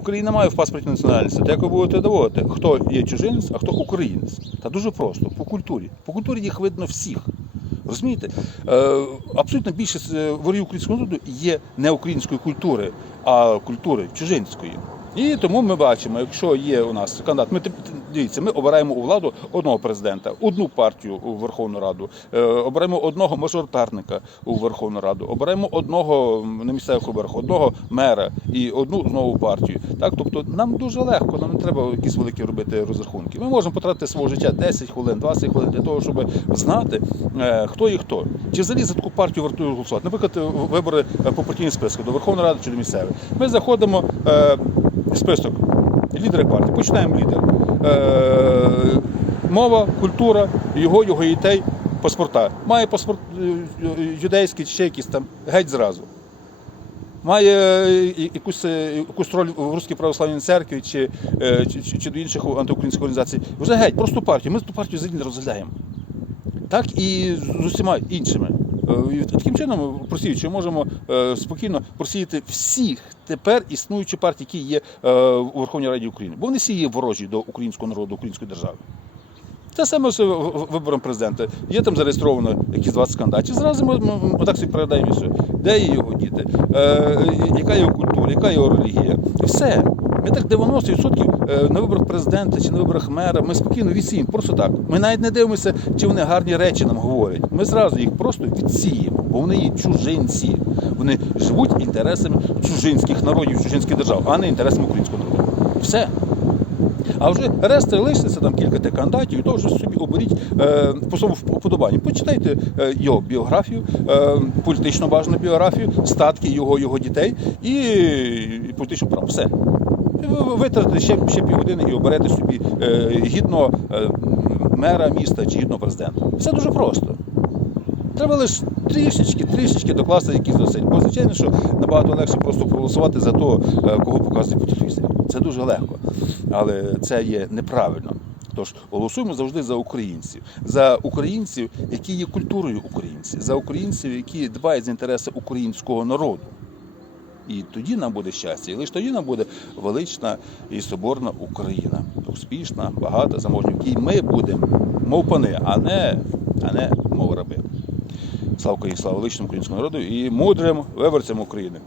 Україна має в паспорті національності. Як ви будете доводити, хто є чужинець, а хто українець. Та дуже просто, по культурі. По культурі їх видно всіх. Розумієте? Е, абсолютно більшість ворів ворогів українського народу є не української культури, а культури чужинської. І тому ми бачимо, якщо є у нас кандидат, ми дивіться, ми обираємо у владу одного президента, одну партію у Верховну Раду, е, обираємо одного мажоритарника у Верховну Раду, обираємо одного на місцевих виборах, одного мера і одну знову партію. Так, тобто нам дуже легко, нам не треба якісь великі робити розрахунки. Ми можемо потратити свого життя 10 хвилин, 20 хвилин для того, щоб знати, е, хто і хто. Чи взагалі за таку партію вартує голосувати. Наприклад, вибори е, по партійній списку до Верховної Ради чи до місцевої. Ми заходимо. Список лідери партії. Починаємо лідер. Е, мова, культура, його, його дітей, паспорта. Має паспорт е, е, юдейський ще якийсь там, геть зразу. Має якусь, якусь роль в Руській православній церкві чи, чи, чи до інших антиукраїнських організацій. Вже геть, просто партію. Ми ту партію взагалі не розглядаємо. Так і з усіма іншими. Е, і Таким чином, просіючи, можемо е, спокійно просіяти всіх тепер існуючі партії, які є е, у Верховній Раді України. Бо вони всі є ворожі до українського народу, української держави. Те саме з вибором президента. Є там зареєстровано якісь 20 кандидатів. Зразу ми, ми отак собі передаємо все. Де є його діти, е, яка його культура, яка його релігія. Все. Ми так 90% е, на виборах президента чи на виборах мера ми спокійно відсіємо. Просто так. Ми навіть не дивимося, чи вони гарні речі нам говорять. Ми зразу їх просто відсіємо, бо вони є чужинці. Вони живуть інтересами чужинських народів, чужинських держав, а не інтересами українського народу. Все. А вже решта лишиться там кілька тих кандидатів, і то вже собі оберіть е, по своєму вподобанню. Почитайте е, його біографію, е, політичну бажану біографію, статки його, його дітей і, і політичну право. Все. Ви Витратите ще, ще півгодини і оберете собі е, гідного е, мера міста чи гідного президента. Все дуже просто. Треба лише трішечки, трішечки докласти якісь зусиль. Бо звичайно, що набагато легше просто проголосувати за того, е, кого показують по телевізорі. Це дуже легко, але це є неправильно. Тож голосуємо завжди за українців, за українців, які є культурою українців, за українців, які дбають за інтереси українського народу. І тоді нам буде щастя, і лише тоді нам буде велична і соборна Україна, успішна, багата, заможна, якій ми будемо, мов пани, а не, а не мов раби. Слава Україні, слава величному українському народу і мудрим виборцям України.